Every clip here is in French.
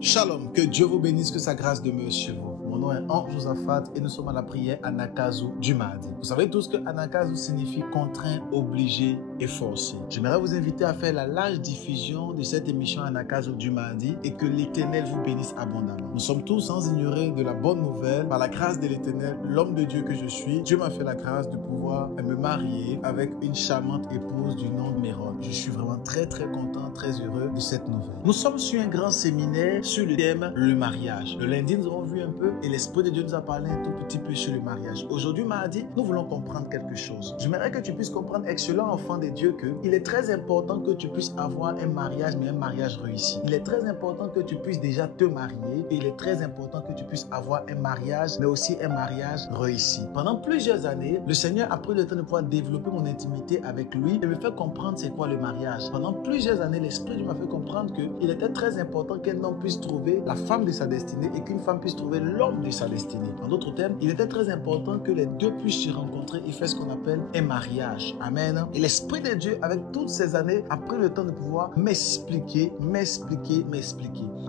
Shalom, que Dieu vous bénisse, que sa grâce demeure chez vous. Mon nom est Ange Josaphat et nous sommes à la prière Anakazu du mardi. Vous savez tous que Anakazu signifie contraint, obligé et forcé. J'aimerais vous inviter à faire la large diffusion de cette émission Anakazu du mardi et que l'Éternel vous bénisse abondamment. Nous sommes tous sans ignorer de la bonne nouvelle. Par la grâce de l'Éternel, l'homme de Dieu que je suis, Dieu m'a fait la grâce de pouvoir me marier avec une charmante épouse du nom de Mérode. Je suis vraiment très content, très heureux de cette nouvelle. Nous sommes sur un grand séminaire sur le thème le mariage. Le lundi, nous avons vu un peu et l'Esprit de Dieu nous a parlé un tout petit peu sur le mariage. Aujourd'hui, mardi, nous voulons comprendre quelque chose. J'aimerais que tu puisses comprendre, excellent enfant de Dieu, qu'il est très important que tu puisses avoir un mariage, mais un mariage réussi. Il est très important que tu puisses déjà te marier et il est très important que tu puisses avoir un mariage, mais aussi un mariage réussi. Pendant plusieurs années, le Seigneur a pris le temps de pouvoir développer mon intimité avec lui et me faire comprendre c'est quoi le mariage. Pendant plusieurs années, l'Esprit de Dieu m'a fait comprendre qu'il était très important qu'un homme puisse trouver la femme de sa destinée et qu'une femme puisse trouver l'homme de sa destinée. En d'autres termes, il était très important que les deux puissent se rencontrer et faire ce qu'on appelle un mariage. Amen. Et l'Esprit de Dieu, avec toutes ces années, a pris le temps de pouvoir m'expliquer.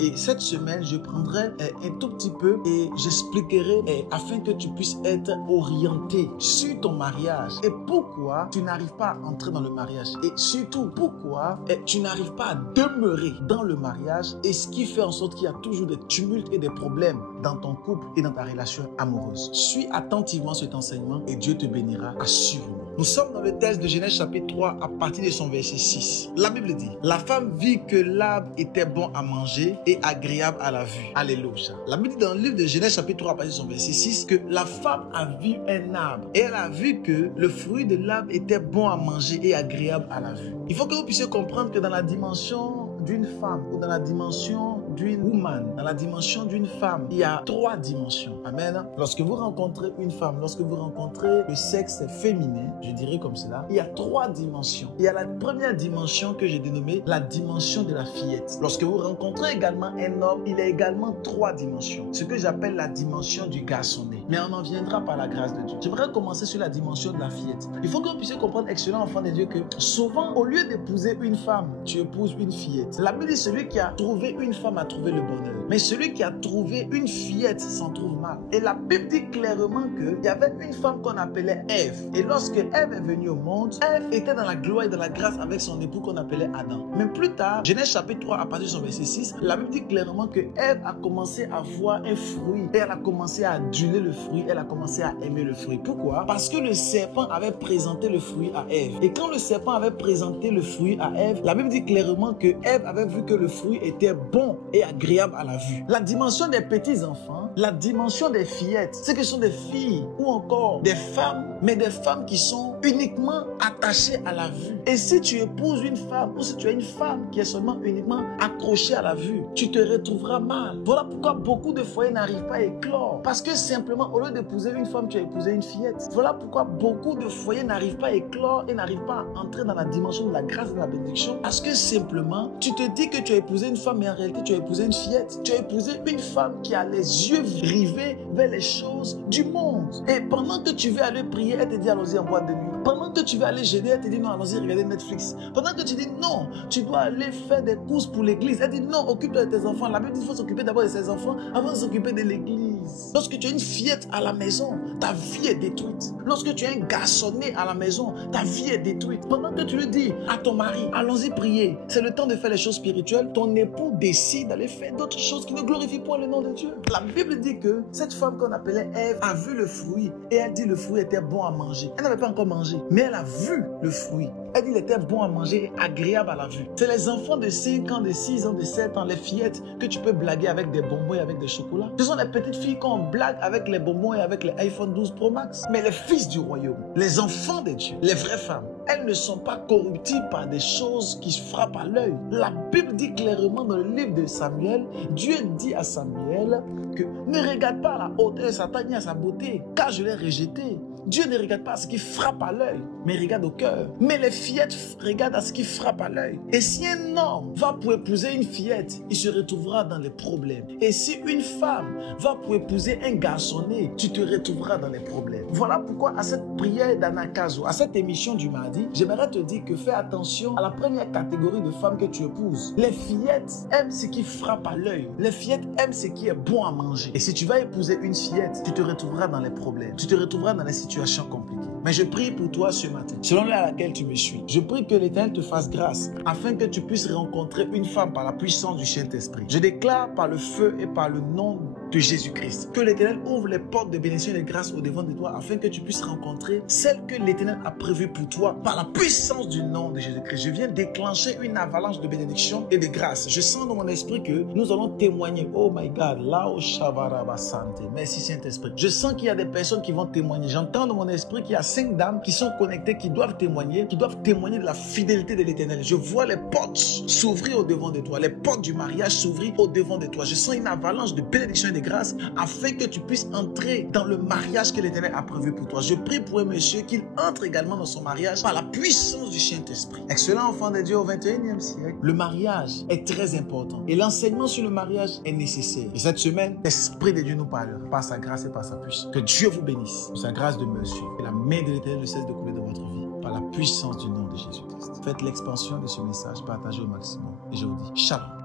Et cette semaine, je prendrai un tout petit peu et j'expliquerai afin que tu puisses être orienté sur ton mariage et pourquoi tu n'arrives pas à entrer dans le mariage et surtout pourquoi tu n'arrives pas à demeurer dans le mariage et ce qui fait en sorte qu'il y a toujours des tumultes et des problèmes dans ton couple et dans ta relation amoureuse. Suis attentivement cet enseignement et Dieu te bénira assurément. Nous sommes dans le texte de Genèse chapitre 3 à partir de son verset 6. La Bible dit, la femme vit que l'arbre était bon à manger et agréable à la vue. Alléluia. La Bible dit dans le livre de Genèse chapitre 3 à partir de son verset 6 que la femme a vu un arbre et elle a vu que le fruit de l'arbre était bon à manger et agréable à la vue. Il faut que vous puissiez comprendre que dans la dimension d'une femme ou dans la dimension d'une woman, dans la dimension d'une femme, il y a trois dimensions. Amen. Lorsque vous rencontrez une femme, lorsque vous rencontrez le sexe féminin, je dirais comme cela, il y a trois dimensions. Il y a la première dimension que j'ai dénommée la dimension de la fillette. Lorsque vous rencontrez également un homme, il y a également trois dimensions. Ce que j'appelle la dimension du garçonnet. Mais on en viendra par la grâce de Dieu. J'aimerais commencer sur la dimension de la fillette. Il faut que vous puissiez comprendre, excellent enfant de Dieu, que souvent, au lieu d'épouser une femme, tu épouses une fillette. La Bible dit celui qui a trouvé une femme a trouvé le bonheur. Mais celui qui a trouvé une fillette s'en trouve mal. Et la Bible dit clairement qu'il y avait une femme qu'on appelait Ève. Et lorsque Ève est venue au monde, Ève était dans la gloire et dans la grâce avec son époux qu'on appelait Adam. Mais plus tard, Genèse chapitre 3 à partir de son verset 6, la Bible dit clairement que Ève a commencé à voir un fruit. Et elle a commencé à aduler le fruit. Elle a commencé à aimer le fruit. Pourquoi? Parce que le serpent avait présenté le fruit à Ève. Et quand le serpent avait présenté le fruit à Ève, la Bible dit clairement que Ève avait vu que le fruit était bon et agréable à la vue. La dimension des petits enfants, la dimension des fillettes, c'est que ce sont des filles ou encore des femmes, mais des femmes qui sont uniquement attachées à la vue. Et si tu épouses une femme ou si tu as une femme qui est seulement uniquement accrochée à la vue, tu te retrouveras mal. Voilà pourquoi beaucoup de foyers n'arrivent pas à éclore. Parce que simplement, au lieu d'épouser une femme, tu as épousé une fillette. Voilà pourquoi beaucoup de foyers n'arrivent pas à éclore et n'arrivent pas à entrer dans la dimension de la grâce et de la bénédiction. Parce que simplement, tu te dis que tu as épousé une femme, mais en réalité, tu as épousé une fillette. Tu as épousé une femme qui a les yeux rivés vers les choses du monde. Et pendant que tu veux aller prier, elle te dit allons-y en boîte de nuit. Pendant que tu veux aller gêner, elle te dit non, allons-y regarder Netflix. Pendant que tu dis non, tu dois aller faire des courses pour l'église. Elle dit non, occupe-toi de tes enfants. La Bible dit qu'il faut s'occuper d'abord de ses enfants avant de s'occuper de l'église. Lorsque tu as une fillette à la maison, ta vie est détruite. Lorsque tu as un garçonnet à la maison, ta vie est détruite. Pendant que tu lui dis à ton mari, allons-y prier, c'est le temps de faire les choses spirituelles, ton époux décide d'aller faire d'autres choses qui ne glorifient point le nom de Dieu. La Bible dit que cette femme qu'on appelait Ève a vu le fruit et elle dit le fruit était bon à manger. Elle n'avait pas encore mangé, mais elle a vu le fruit. Elle dit qu'il était bon à manger et agréable à la vue. C'est les enfants de 5 ans, de 6 ans, de 7 ans, les fillettes que tu peux blaguer avec des bonbons et avec des chocolats. Ce sont les petites filles qu'on blague avec les bonbons et avec les iPhone 12 Pro Max. Mais les fils du royaume, les enfants de Dieu, les vraies femmes, elles ne sont pas corruptibles par des choses qui frappent à l'œil. La Bible dit clairement dans le livre de Samuel, Dieu dit à Samuel que ne regarde pas à la hauteur de Satan ni à sa beauté, car je l'ai rejeté. Dieu ne regarde pas à ce qui frappe à l'œil, mais il regarde au cœur. Mais les fillettes regardent à ce qui frappe à l'œil. Et si un homme va pour épouser une fillette, il se retrouvera dans les problèmes. Et si une femme va pour épouser un garçonnet, tu te retrouveras dans les problèmes. Voilà pourquoi à cette prière d'Anakazo, à cette émission du mardi, j'aimerais te dire que fais attention à la première catégorie de femmes que tu épouses. Les fillettes aiment ce qui frappe à l'œil. Les fillettes aiment ce qui est bon à manger. Et si tu vas épouser une fillette, tu te retrouveras dans les problèmes. Tu te retrouveras dans les situations compliquées. Mais je prie pour toi ce matin, selon l'heure à laquelle tu me suis. Je prie que l'Éternel te fasse grâce afin que tu puisses rencontrer une femme par la puissance du Saint-Esprit. Je déclare par le feu et par le nom de Jésus-Christ que l'Éternel ouvre les portes de bénédiction et de grâce au devant de toi afin que tu puisses rencontrer celle que l'Éternel a prévue pour toi par la puissance du nom de Jésus-Christ. Je viens déclencher une avalanche de bénédiction et de grâce. Je sens dans mon esprit que nous allons témoigner. Oh my God, Lao Shavaraba Sante. Merci Saint-Esprit. Je sens qu'il y a des personnes qui vont témoigner. J'entends dans mon esprit qu'il y a 5 dames qui sont connectées, qui doivent témoigner de la fidélité de l'Éternel. Je vois les portes s'ouvrir au devant de toi, les portes du mariage s'ouvrir au devant de toi. Je sens une avalanche de bénédiction et de grâce afin que tu puisses entrer dans le mariage que l'Éternel a prévu pour toi. Je prie pour un monsieur qu'il entre également dans son mariage par la puissance du Saint-Esprit. Excellent enfant de Dieu au 21e siècle. Le mariage est très important et l'enseignement sur le mariage est nécessaire. Et cette semaine, l'Esprit de Dieu nous parlera par sa grâce et par sa puissance. Que Dieu vous bénisse pour sa grâce de monsieur. Que la main de l'Éternel ne cesse de couler dans votre vie par la puissance du nom de Jésus-Christ. Faites l'expansion de ce message, partagez au maximum. Et je vous dis, shalom.